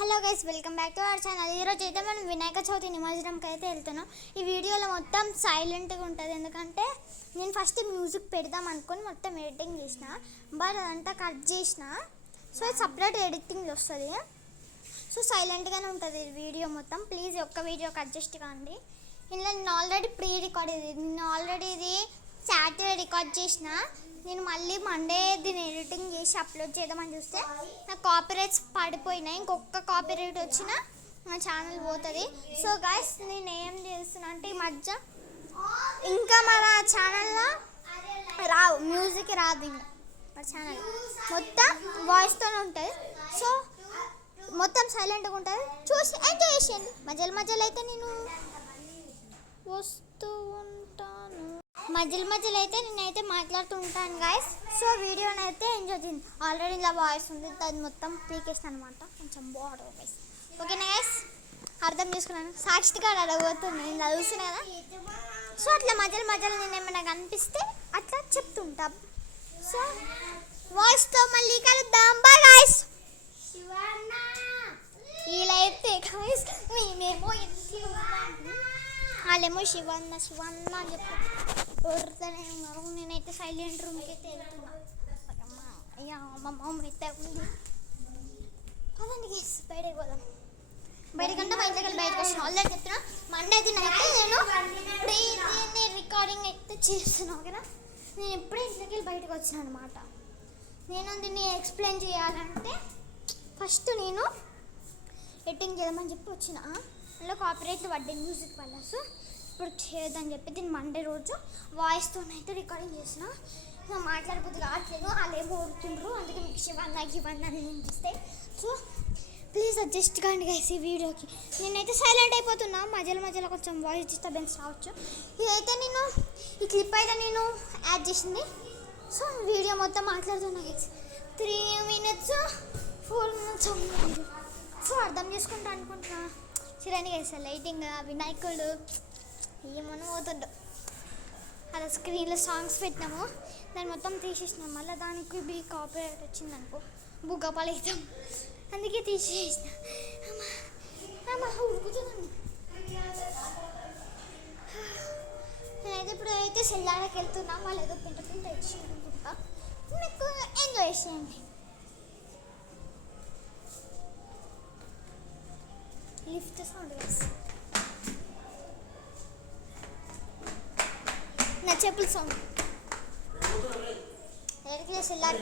Hello guys, welcome back to our channel. ఈరోజు అయితే మనం వినాయక చవితి నిమజ్జనంకి అయితే వెళ్తున్నాం. ఈ వీడియోలో మొత్తం సైలెంట్గా ఉంటుంది, ఎందుకంటే నేను ఫస్ట్ మ్యూజిక్ పెడదాం అనుకొని మొత్తం ఎడిటింగ్ చేసిన, బట్ అదంతా కట్ చేసిన. సో సపరేట్ ఎడిటింగ్ వస్తుంది. సో సైలెంట్గానే ఉంటుంది వీడియో మొత్తం. ప్లీజ్ ఒక్క వీడియోకి అడ్జస్ట్ కాండి. ఇందులో నేను ఆల్రెడీ ప్రీ రికార్డ్ ఇది సాటర్డే రికార్డ్ చేసిన. నేను మళ్ళీ మండే దీన్ని ఎడిటింగ్ చేసి అప్లోడ్ చేద్దామని చూస్తే నా కాపీరైట్స్ పడిపోయినాయి. ఇంకొక కాపీరైట్ వచ్చినా నా ఛానల్ పోతుంది. సో గైస్, నేను ఏం చేస్తున్నా అంటే ఈ మధ్య ఇంకా మన ఛానల్లో రావు, మ్యూజిక్ రాదు. ఇంకా మన ఛానల్ మొత్తం వాయిస్తోనే ఉంటుంది. సో మొత్తం సైలెంట్గా ఉంటుంది, చూసి ఎంజాయ్ చేసేయండి. మధ్యలో అయితే నేను వస్తూ ఉంటాను, మధ్యలో అయితే నేనైతే మాట్లాడుతూ ఉంటాను గైస్. సో వీడియోని అయితే ఎంజాయ్ చేయండి. ఆల్రెడీ ఇలా వాయిస్ ఉంది, అది మొత్తం పీకేస్తాను అనమాట. కొంచెం బాగుంటుంది గైస్. ఓకేనా గైస్, అర్థం చేసుకున్నాను. సాక్షిగా అడగబోతుంది, నేను చదువుతున్నా కదా. సో అట్లా మధ్యలో నేను ఏమైనా కనిపిస్తే అట్లా చెప్తుంటా. సో వాయిస్తో మళ్ళీ కలుద్దాం. Bye guys. ఇలా అయితే గైస్ మేమేమో ఇంట్లో వాళ్ళేమో శివన్న అని చెప్తాను, ఎవరితోనే ఉన్నారు. నేనైతే సైలెంట్ రూమ్కి అయితే వెళ్తున్నా. అయ్యా మా మమ్మీ అయితే ఉంది కదండి గైస్, బయటకు పోదాం. బయటకంటే మా ఇంట్లోకి వెళ్ళి బయటకు వస్తున్నాను. ఆల్రెడీ చెప్తున్నా, మండే అయితే నేను దీన్ని రికార్డింగ్ అయితే చేస్తున్నాను. ఓకేనా, నేను ఎప్పుడే ఇంట్లోకి వెళ్ళి బయటకు వచ్చాను అనమాట. నేను దీన్ని ఎక్స్ప్లెయిన్ చేయాలంటే ఫస్ట్ నేను ఎడిటింగ్ చేద్దామని చెప్పి వచ్చిన. అందులో కాపీరైట్లు పడ్డాయి మ్యూజిక్ వల్ల. సో ఇప్పుడు చేయొద్దని చెప్పి దీన్ని మండే రోజు వాయిస్తోనైతే రికార్డింగ్ చేసిన. మాట్లాడబోద్దు కావట్లేదు, వాళ్ళు ఏమో ఊరుతుండ్రు, అందుకే మీకు శివన్న అని వినిపిస్తాయి. సో ప్లీజ్ అడ్జస్ట్ కాండి గైస్ ఈ వీడియోకి. నేనైతే సైలెంట్ అయిపోతున్నా, మధ్యలో కొంచెం వాయిస్ డిస్టర్బెన్స్ రావచ్చు. ఇదైతే నేను ఈ క్లిప్ అయితే నేను యాడ్ చేసింది. సో వీడియో మొత్తం మాట్లాడుతున్నా గైస్. 3 minutes 4 minutes ఉంది. సో అర్థం చేసుకుంటా అనుకుంటున్నా. చిరండి గైస్, లైటింగ్ వినాయకుడు ఏమన్నా పోతుండో. అలా స్క్రీన్లో సాంగ్స్ పెట్టినాము, దాన్ని మొత్తం తీసేసినాం. మళ్ళీ దానికి కాపీరైట్ వచ్చింది అనుకో, బుగ్గ పలుకుతాం, అందుకే తీసేసిన. అమ్మా ఉడుకుతున్నాను. నేనైతే ఇప్పుడు అయితే సెల్లాడకి వెళ్తున్నా. వాళ్ళు ఏదో పింట ఇచ్చుకుంటా, మీకు ఎంజాయ్ చేయండి. లిఫ్ట్ సౌండ్ గైస్, నా చెప్పుల సౌండ్. ఎక్కడికి వెళ్ళాలి?